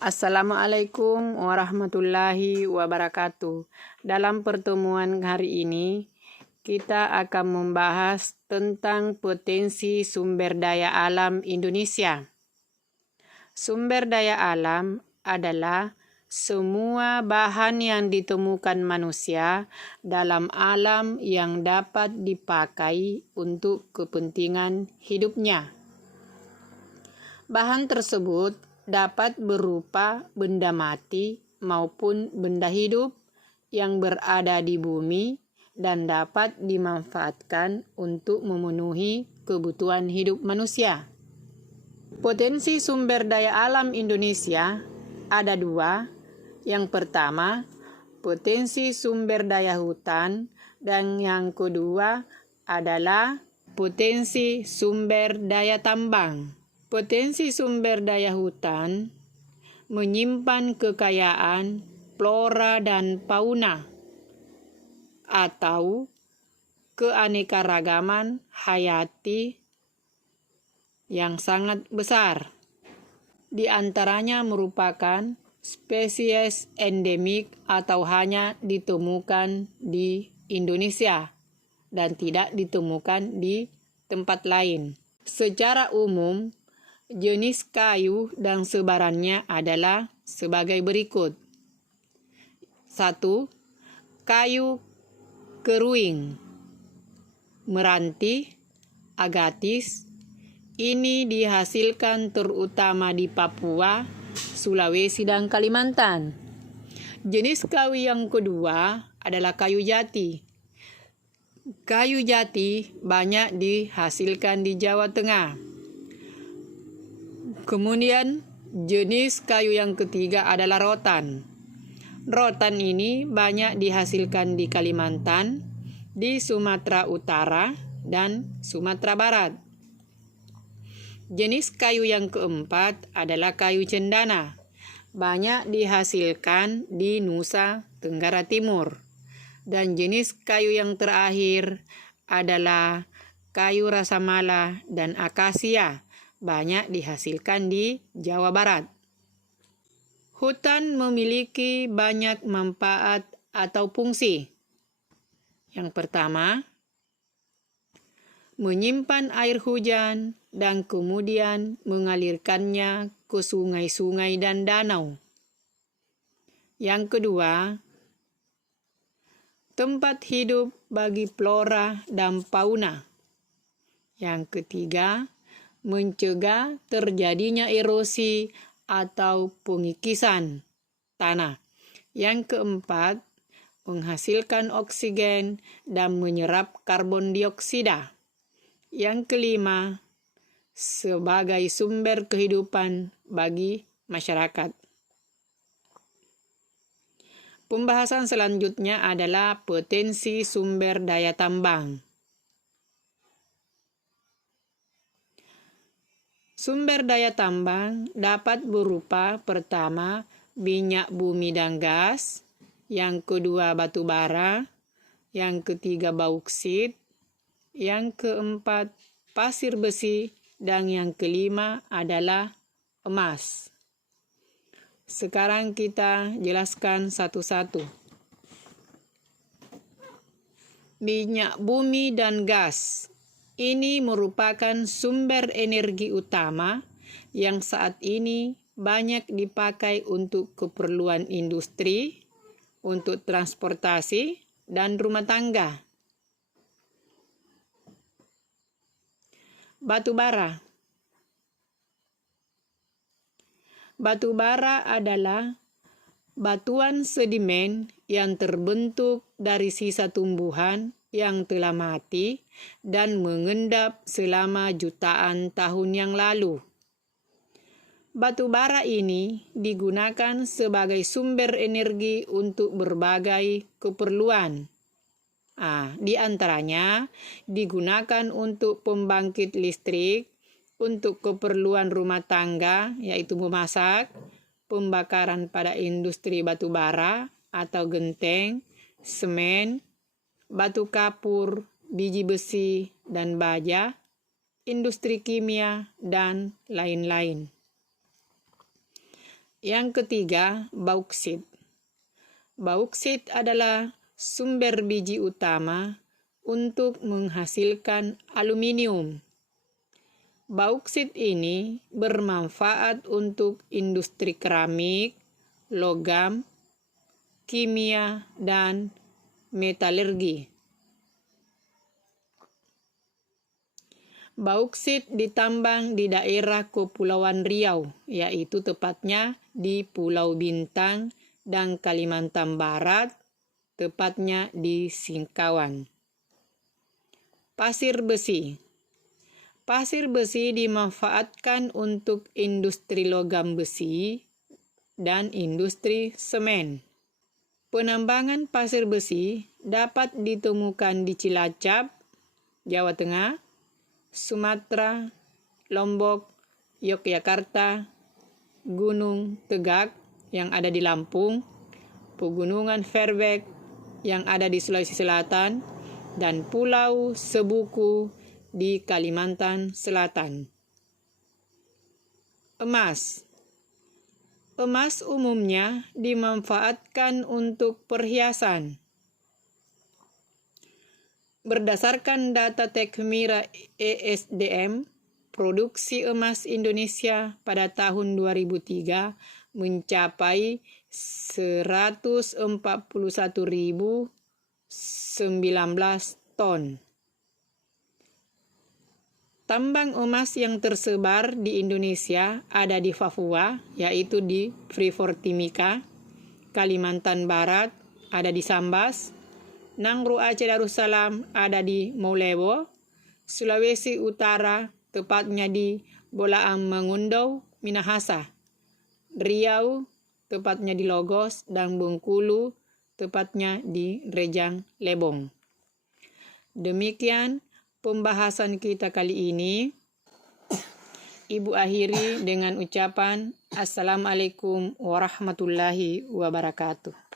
Assalamualaikum warahmatullahi wabarakatuh. Dalam pertemuan hari ini, kita akan membahas tentang potensi sumber daya alam Indonesia. Sumber daya alam adalah semua bahan yang ditemukan manusia dalam alam yang dapat dipakai untuk kepentingan hidupnya. Bahan tersebut dapat berupa benda mati maupun benda hidup yang berada di bumi dan dapat dimanfaatkan untuk memenuhi kebutuhan hidup manusia. Potensi sumber daya alam Indonesia ada dua. Yang pertama, potensi sumber daya hutan, dan yang kedua adalah potensi sumber daya tambang. Potensi sumber daya hutan menyimpan kekayaan flora dan fauna atau keanekaragaman hayati yang sangat besar. Di antaranya merupakan spesies endemik atau hanya ditemukan di Indonesia dan tidak ditemukan di tempat lain. Secara umum, jenis kayu dan sebarannya adalah sebagai berikut. 1. Kayu keruing, meranti, agatis. Ini dihasilkan terutama di Papua, Sulawesi, dan Kalimantan. Jenis kayu yang kedua adalah kayu jati. Kayu jati banyak dihasilkan di Jawa Tengah. Kemudian jenis kayu yang ketiga adalah rotan. Rotan ini banyak dihasilkan di Kalimantan, di Sumatera Utara, dan Sumatera Barat. Jenis kayu yang keempat adalah kayu cendana. Banyak dihasilkan di Nusa Tenggara Timur. Dan jenis kayu yang terakhir adalah kayu rasamala dan akasia. Banyak dihasilkan di Jawa Barat. Hutan memiliki banyak manfaat atau fungsi. Yang pertama, menyimpan air hujan dan kemudian mengalirkannya ke sungai-sungai dan danau. Yang kedua, tempat hidup bagi flora dan fauna. Yang ketiga, mencegah terjadinya erosi atau pengikisan tanah. Yang keempat, menghasilkan oksigen dan menyerap karbon dioksida. Yang kelima, sebagai sumber kehidupan bagi masyarakat. Pembahasan selanjutnya adalah potensi sumber daya tambang. Sumber daya tambang dapat berupa pertama, minyak bumi dan gas, yang kedua batu bara, yang ketiga bauksit, yang keempat pasir besi, dan yang kelima adalah emas. Sekarang kita jelaskan satu-satu. Minyak bumi dan gas. Ini merupakan sumber energi utama yang saat ini banyak dipakai untuk keperluan industri, untuk transportasi, dan rumah tangga. Batu bara. Batu bara adalah batuan sedimen yang terbentuk dari sisa tumbuhan yang telah mati dan mengendap selama jutaan tahun yang lalu. Batu bara ini digunakan sebagai sumber energi untuk berbagai keperluan. Di antaranya digunakan untuk pembangkit listrik, untuk keperluan rumah tangga, yaitu memasak, pembakaran pada industri batu bara atau genteng, semen, batu kapur, biji besi dan baja, industri kimia, dan lain-lain. Yang ketiga, bauksit. Bauksit adalah sumber biji utama untuk menghasilkan aluminium. Bauksit ini bermanfaat untuk industri keramik, logam, kimia, dan metalurgi. Bauksit ditambang di daerah Kepulauan Riau, yaitu tepatnya di Pulau Bintang dan Kalimantan Barat, tepatnya di Singkawan. Pasir besi. Pasir besi dimanfaatkan untuk industri logam besi dan industri semen. Penambangan pasir besi dapat ditemukan di Cilacap, Jawa Tengah, Sumatera, Lombok, Yogyakarta, Gunung Tegak yang ada di Lampung, Pegunungan Fairbanks yang ada di Sulawesi Selatan, dan Pulau Sebuku di Kalimantan Selatan. Emas. Emas umumnya dimanfaatkan untuk perhiasan. Berdasarkan data Tekmira ESDM, produksi emas Indonesia pada tahun 2003 mencapai 141.019 ton. Tambang emas yang tersebar di Indonesia ada di Papua, yaitu di Freeport Timika, Kalimantan Barat ada di Sambas, Nangro Aceh Darussalam ada di Maulewo, Sulawesi Utara tepatnya di Bolaang Mangundau, Minahasa, Riau tepatnya di Logos, dan Bengkulu tepatnya di Rejang Lebong. Demikian pembahasan kita kali ini. Ibu akhiri dengan ucapan Assalamualaikum warahmatullahi wabarakatuh.